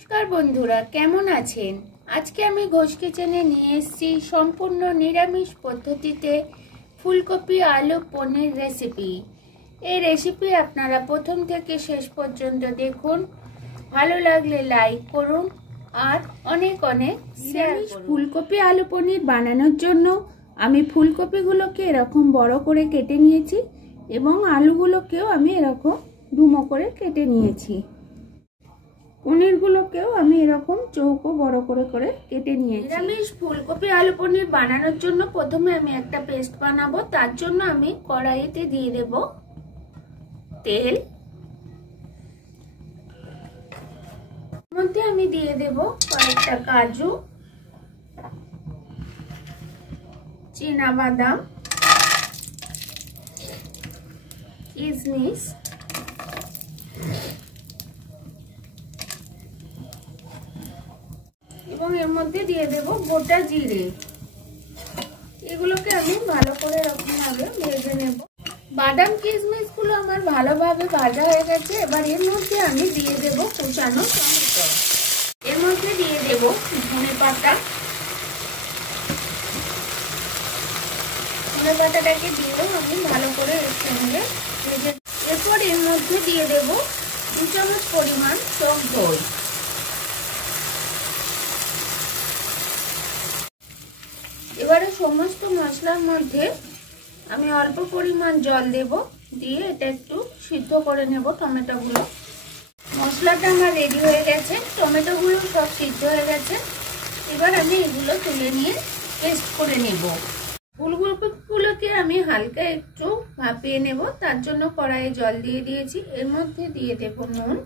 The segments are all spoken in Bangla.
নমস্কার বন্ধুরা, কেমন আছেন? আজকে আমি ঘোষ কিচেনে নিয়ে এসেছি সম্পূর্ণ নিরামিষ পদ্ধতিতে ফুলকপি আলু পনির রেসিপি। এই রেসিপি আপনারা প্রথম থেকে শেষ পর্যন্ত দেখুন। ভালো লাগলে লাইক করুন আর অনেক অনেক শেয়ার করুন। ফুলকপি আলু পনির বানানোর জন্য আমি ফুলকপিগুলোকে এরকম বড় করে কেটে নিয়েছি এবং আলুগুলোকেও আমি এরকম ডুমো করে কেটে নিয়েছি। পনিরগুলোকেও আমি এরকম চৌকো বড় করে করে কেটে নিয়েছি। নিরামিষ ফুলকপি আলু পনির বানানোর জন্য প্রথমে আমি একটা পেস্ট বানাবো। তার জন্য আমি কড়াইতে দিয়ে দেব তেল, মধ্যে আমি দিয়ে দেব কয়েকটা কাজু, চীনা বাদাম, কিশমিশ এবং এর মধ্যে দিয়ে দেব গোটা জিরে। এগুলোকে আমি ভালো করে এরকম ভাবে ভেজে নেব। বাদাম কিশমিশ গুলো আমার ভালোভাবে ভাজা হয়ে গেছে। এবার এর মধ্যে আমি দিয়ে দেব কুচানো টমেটো, এর মধ্যে দিয়ে দেব ধনে পাতা। ধনে পাতাটাকে দিয়েও আমি ভালো করে এর সঙ্গে ভেজে। এরপর এর মধ্যে দিয়ে দেব 2 চামচ পরিমাণ টক দই। এবারে সমস্ত মশলার মধ্যে আমি অল্প পরিমাণ জল দেব, দিয়ে এটা একটু সিদ্ধ করে নেব টমেটোগুলো। মশলাটা আমার রেডি হয়ে গেছে, টমেটোগুলো সব সিদ্ধ হয়ে গেছে। এবার আমি এগুলো তুলে নিয়ে পেস্ট করে নেব। ফুলকপিগুলোকে আমি হালকা একটু ভাপিয়ে নেব। তার জন্য কড়াইয়ে জল দিয়ে দিয়েছি। এর মধ্যে দিয়ে দেব নুন,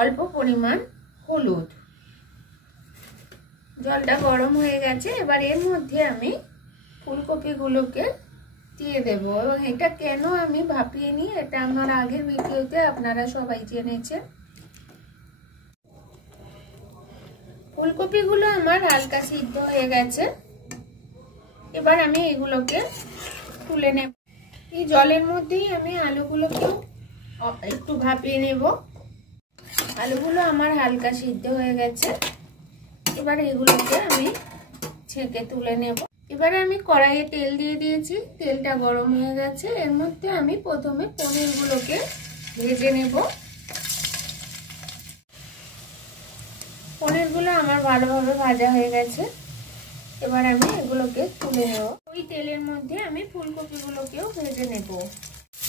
অল্প পরিমাণ হলুদ। জলটা গরম হয়ে গেছে। এবার এর মধ্যে আমি ফুলকপিগুলোকে দিয়ে দেব এবং এটা কেন আমি ভাপিয়ে নিই এটা আমার আগের ভিডিওতে আপনারা সবাই জেনেছেন। ফুলকপিগুলো আমার হালকা সিদ্ধ হয়ে গেছে। এবার আমি এগুলোকে তুলে নেব। এই জলের মধ্যেই আমি আলুগুলোকেও একটু ভাপিয়ে নেব। আলুগুলো আমার হালকা সিদ্ধ হয়ে গেছে। এবার এগুলোকে আমি ছেঁকে তুলে নেব। এবারে আমি কড়াইয়ে তেল দিয়ে দিয়েছি, তেলটা গরম হয়ে গেছে। এর মধ্যে আমি প্রথমে পনিরগুলোকে ভেজে নেব। পনিরগুলো আমার ভালোভাবে ভাজা হয়ে গেছে। এবার আমি এগুলোকে তুলে নেব। ওই তেলের মধ্যে আমি ফুলকপিগুলোকেও ভেজে নেব।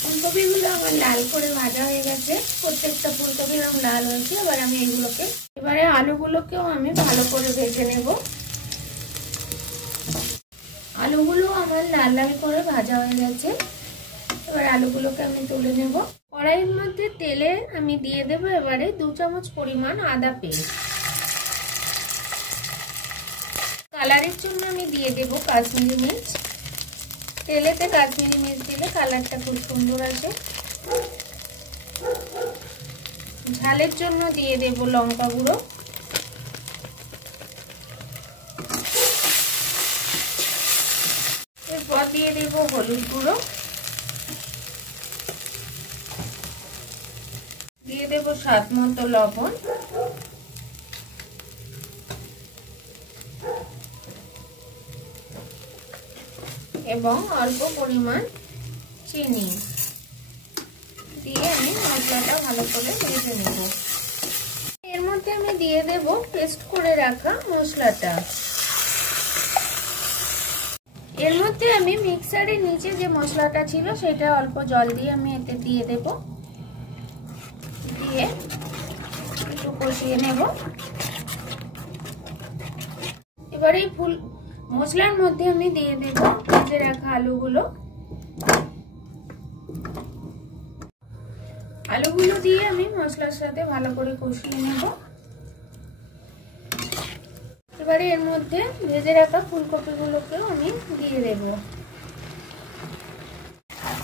ফুলকপিগুলো আমার লাল করে ভাজা হয়ে গেছে, প্রত্যেকটা ফুলকপি রং লাল হয়েছে। এবার আমি এগুলোকে, এবারে আলুগুলোকেও আমি ভালো করে ভেজে নেব। আলুগুলো আমার লাল লাল করে ভাজা হয়ে গেছে। এবার আলুগুলোকে আমি তুলে নেব। কড়াইয়ের মধ্যে তেলে আমি দিয়ে দেব এবারে 2 চামচ পরিমাণ আদা পেস্ট। কালারের জন্য আমি দিয়ে দেব কাশ্মীরি মির্চ। তেলেতে কাশ্মীরি মির্চ দিলে কালারটা খুব সুন্দর আসে। ঝালের জন্য দিয়ে দেব লঙ্কা গুঁড়ো, এরপর দিয়ে দেব হলুদ গুঁড়ো, দিয়ে দেব স্বাদ মতো লবণ এবং অল্প পরিমাণ চিনি দিয়ে আমি মশলাটা ভালো করে ভেজে নেব। এর মধ্যে আমি দিয়ে দেব পেস্ট করে রাখা মশলাটা। এর মধ্যে আমি মিক্সারের নিচে যে মশলাটা ছিল সেটা অল্প জল দিয়ে আমি এতে দিয়ে দেব, দিয়ে একটু কষিয়ে নেব। এবার এই মশলার মধ্যে আমি দিয়ে দেব ভেজে রাখা আলুগুলো। আলুগুলো দিয়ে আমি মশলার সাথে ভালো করে কষিয়ে নেব। এবারে এর মধ্যে ভেজে রাখা ফুলকপিগুলোকেও আমি দিয়ে দেব।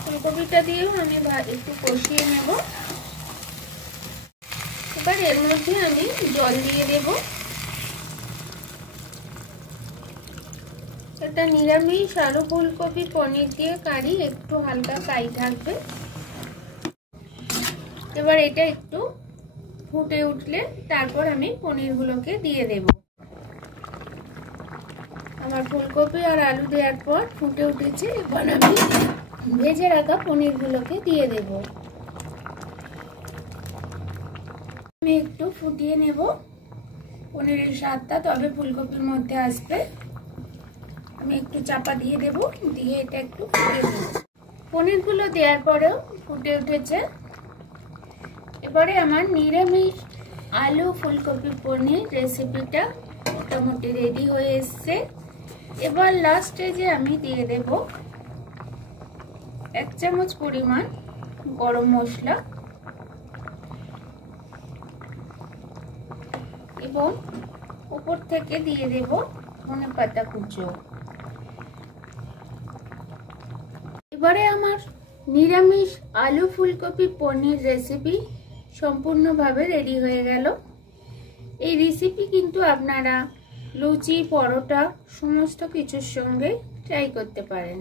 ফুলকপিটা দিয়েও আমি একটু কষিয়ে নেব। এবার এর মধ্যে আমি জল দিয়ে দেব। এটা নিরামিষ আলু ফুলকপি পনির দিয়ে কারি, একটু হালকা কাই থাকবে। এবার এটা একটু ফুটে উঠলে তারপর আমি পনিরগুলোকে দিয়ে দেব। আমার ফুলকপি আর আলু দেওয়ার পর ফুটে উঠেছে। এবার আমি ভেজে রাখা পনিরগুলোকে দিয়ে দেব। আমি একটু ফুটিয়ে নেব, পনিরের স্বাদটা তবে ফুলকপির মধ্যে আসবে। আমি একটু চাপা দিয়ে দেব, দিয়ে এটা একটু ফুটিয়ে নেব। পনিরগুলো দেওয়ার পরেও ফুটে উঠেছে। এবারে আমার নিরামিষ আলু ফুলকপি পনির রেসিপিটা মোটামুটি রেডি হয়ে এসছে। এবার লাস্ট স্টেজে আমি দিয়ে দেব 1 চামচ পরিমাণ গরম মশলা এবং উপর থেকে দিয়ে দেব ধনেপাতা কুচো। এবারে আমার নিরামিষ আলু ফুলকপি পনির রেসিপি সম্পূর্ণভাবে রেডি হয়ে গেল। এই রেসিপি কিন্তু আপনারা লুচি, পরোটা সমস্ত কিছুর সঙ্গে ট্রাই করতে পারেন।